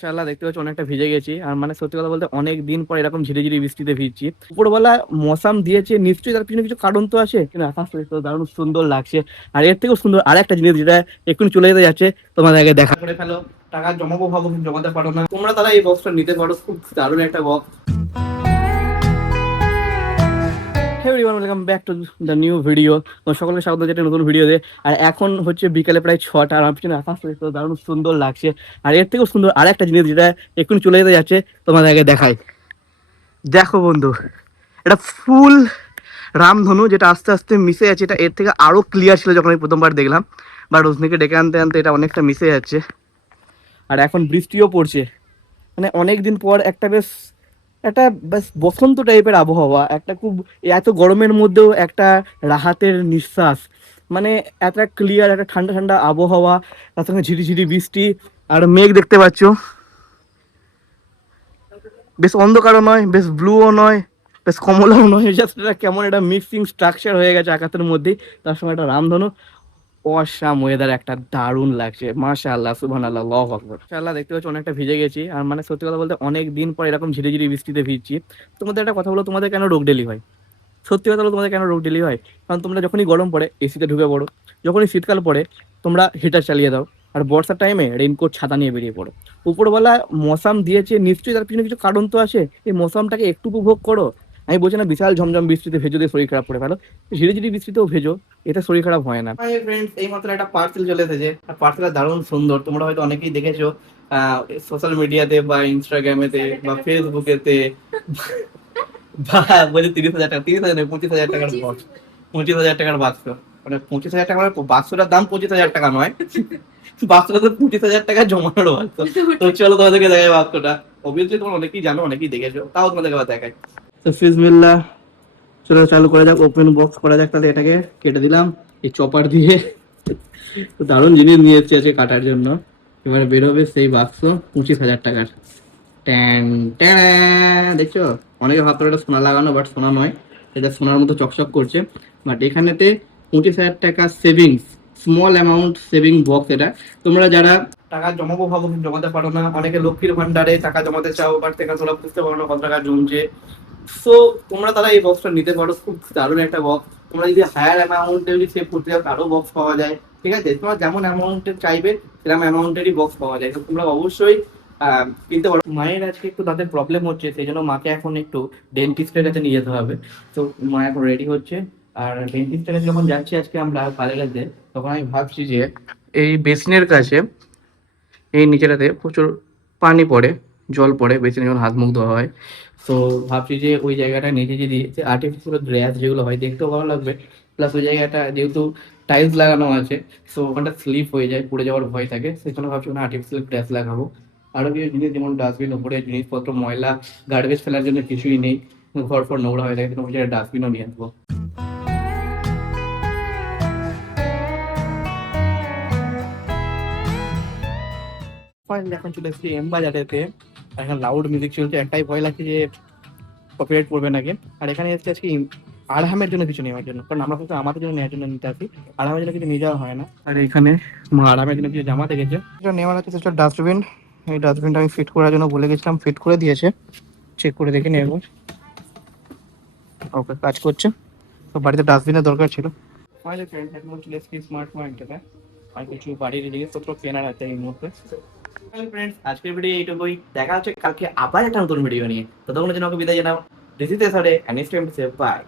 মাশাআল্লাহ দেখতে পাচ্ছি অনেকটা ভিজে গেছি। আর মানে সত্যি কথা বলতে অনেক দিন পর এরকম ঝিরিঝিরি বৃষ্টিতে ভিজছি। উপরওয়ালা মৌসাম দিয়েছে, নিশ্চয়ই তার পিছনে কিছু কারণ তো আছে। কিন্তু আকাশটা দেখতে দারুণ সুন্দর লাগছে। আর এর থেকেও সুন্দর আরেকটা জিনিস যেটা এক্ষুনি চলে যেতে যাচ্ছে, তোমাদের আগে দেখা করে ফেলো। টাকা জমাবো ভাবো কিন্তু জমাতে পারো না। তোমরা তারা এই বক্সটা নিতে পারো, খুব দারুণ একটা বক্স। হ্যাঁ everyone, welcome back to the new video. সকলকে স্বাগত জানাই নতুন ভিডিওতে। আর এখন হচ্ছে বিকালে প্রায় 6টা। আর আমার পিছনে আকাশটা দেখতে দারুণ সুন্দর লাগছে। আর এর থেকেও সুন্দর আরেকটা জিনিস যেটা এক্ষুনি চলে যেতে যাচ্ছে, তোমাদের আগে দেখাই। দেখো বন্ধু, এটা ফুল রামধনু, যেটা আস্তে আস্তে মিশে যাচ্ছে। এটা এর থেকে আরো ক্লিয়ার ছিল যখন আমি প্রথমবার দেখলাম, বা রোশনিকে ডেকে আনতে আনতে এটা অনেকটা মিশে যাচ্ছে। আর এখন বৃষ্টিও পড়ছে, মানে অনেক দিন পর একটা বেশ বসন্ত টাইপের আবহাওয়া, একটা খুব এত গরমের মধ্যেও একটা রাহাতের নিঃশ্বাস। মানে এত ক্লিয়ার একটা ঠান্ডা ঠান্ডা আবহাওয়া, তার সঙ্গে ঝিরিঝিরি বৃষ্টি। আর মেঘ দেখতে পাচ্ছ, বেশ অন্ধকারও নয়, বেশ ব্লুও নয়, বেশ কমলাও নয়, জাস্ট এটা কেমন একটা মিক্সিং স্ট্রাকচার হয়ে গেছে আকাশের মধ্যেই। তার সঙ্গে একটা রামধনু। অসাম ওয়েদার, একটা দারুণ লাগছে। মাশাআল্লাহ, সুবহানাল্লাহ, আল্লাহু আকবার। মাশাআল্লাহ দেখতে পাচ্ছি অনেকটা ভিজে গেছি। আর মানে সত্যি কথা বলতে অনেক দিন পর এরকম ঝিরিঝিরি বৃষ্টিতে ভিজছি। তোমাদের একটা কথা বলো, তোমাদের কেন রোগ ডেলি হয়? সত্যি কথা বলো, তোমাদের কেন রোগ ডেলি হয়? কারণ তোমরা যখনই গরম পড়ে এসিতে ঢুকে পড়ো, যখনই শীতকাল পড়ে তোমরা হিটার চালিয়ে দাও, আর বর্ষার টাইমে রেইনকোট ছাতা নিয়ে বেরিয়ে পড়ো। উপরওয়ালা মৌসাম দিয়েছে, নিশ্চয়ই তার পিছনে কিছু কারণ তো আছে। এই মৌসামটাকে একটু উপভোগ করো। আমি বলছি না বিশাল ঝমঝম বৃষ্টিতে ভেজো দিয়ে শরীর খারাপ করে ফেলো, ঝিরিঝিরি বৃষ্টিতেও ভেজো, এটা শরীর খারাপ হয় না। হাই ফ্রেন্ডস, এই মাত্র একটা পার্সেল চলে এসেছে। আর পার্সেলটা দারুণ সুন্দর, তোমরা হয়তো অনেকেই দেখেছো সোশ্যাল মিডিয়াতে বা ইনস্টাগ্রামেতে বা ফেসবুকেতে। বা বলে 30,000 টাকা, 30,000 নয়, 25,000 টাকার বক্স। 25,000 টাকার বাক্স। মানে 25,000 টাকা, মানে বাক্সটার দাম 25,000 টাকা নয়, বাক্সটা তো 25,000 টাকা জমানোর বাক্স। তো চলো তোমাদেরকে দেখাই বাক্সটা। অবভিয়াসলি তোমরা অনেকেই জানো, অনেকেই দেখেছো, তাও তোমাদেরকে আবার দেখাই। তো বিসমিল্লাহ, চলো চালু করা যাক, ওপেন বক্স করা যাক। তাহলে এটাকে কেটে দিলাম এই চপার দিয়ে। তো দারুণ জিনিস নিয়ে এসেছি আজকে কাটার জন্য। এবারে বেরোবে সেই বাক্স 25,000 টাকার। ট্যান ট্যান, দেখছো? অনেকে ভাবতো এটা সোনা লাগানো, বাট সোনা নয়, এটা সোনার মতো চকচক করছে। বাট এখানেতে 25,000 টাকা savings, small amount saving box এটা। তোমরা যারা টাকা জমাবো ভাবো কিন্তু জমাতে পারো না, অনেকে লক্ষ্মীর ভান্ডারে টাকা জমাতে চাও, বাট টাকা তোলা বুঝতে পারো না কত টাকা জমছে। সো তোমরা তারা এই বক্সটা নিতে পারো, খুব দারুণ একটা বক্স। তোমরা যদি হায়ার অ্যামাউন্টে যদি সেভ করতে চাও, আরো বক্স পাওয়া যায়। ঠিক আছে, তোমরা যেমন অ্যামাউন্টের চাইবে সেরকম অ্যামাউন্টেরই বক্স পাওয়া যায়। তো তোমরা অবশ্যই কিনতে পারো। মায়ের আজকে একটু দাঁতের প্রবলেম হচ্ছে, সেই জন্য মাকে এখন একটু ডেন্টিস্টের কাছে নিয়ে যেতে হবে। তো মা এখন রেডি হচ্ছে। আর ডেন্টিস্টের কাছে যখন যাচ্ছি আজকে আমরা কাজে কাজে, তখন আমি ভাবছি যে এই বেসিনের কাছে, এই নিচেটাতে প্রচুর পানি পড়ে, জল পড়ে বেসিনে যখন হাত মুখ ধোয়া হয়। তো ভাবছি যে ওই জায়গাটা নিচে যদি আর্টিফিশিয়াল গ্রাস যেগুলো হয় দেখতেও ভালো লাগবে, প্লাস ওই জায়গাটা যেহেতু টাইলস লাগানো আছে, সো ওখানটা স্লিপ হয়ে যায়, পড়ে যাওয়ার ভয় থাকে, সেই জন্য ভাবছি ওখানে আর্টিফিশিয়াল গ্রাস লাগাবো। আরও কিছু জিনিস যেমন ডাস্টবিন, ওপরে জিনিসপত্র ময়লা গার্বেজ ফেলার জন্য কিছুই নেই, ঘর ফর নোংরা হয়ে থাকে, তো ওই জায়গায় ডাস্টবিনও নিয়ে আসবো। ফাইনালি এখন চলে এসেছি এম বাজারেতে। এখন লাউড মিউজিক চলছে, একটাই ভয় লাগছে যে কপিরাইট পড়বে নাকি। আর এখানে এসেছি আজকে আড়হামের জন্য কিছু নেওয়ার জন্য, কারণ আমরা হয়তো আমাদের জন্য নেওয়ার জন্য নিতে আসি, আড়হামের জন্য কিছু নিয়ে যাওয়া হয় না। আর এখানে আড়হামের জন্য কিছু জামা দেখেছে, এটা নেওয়ার আছে। সেটা ডাস্টবিন, এই ডাস্টবিনটা আমি ফিট করার জন্য বলে গেছিলাম, ফিট করে দিয়েছে, চেক করে দেখে নেবো। ওকে, কাজ করছে। তো বাড়িতে ডাস্টবিনের দরকার ছিল। আমাদের ফ্রেন্ড এখন চলে এসেছি স্মার্ট পয়েন্টে। আর কিছু বাড়ির জিনিসপত্র কেনার আছে এই মুহূর্তে। ফ্রেন্ডস, আজকের ভিডিও এইটুকুই, দেখা হচ্ছে কালকে আবার একটা নতুন ভিডিও নিয়ে। ততক্ষণের জন্য বিদায় জানাও। This is SRA and it's time to say by.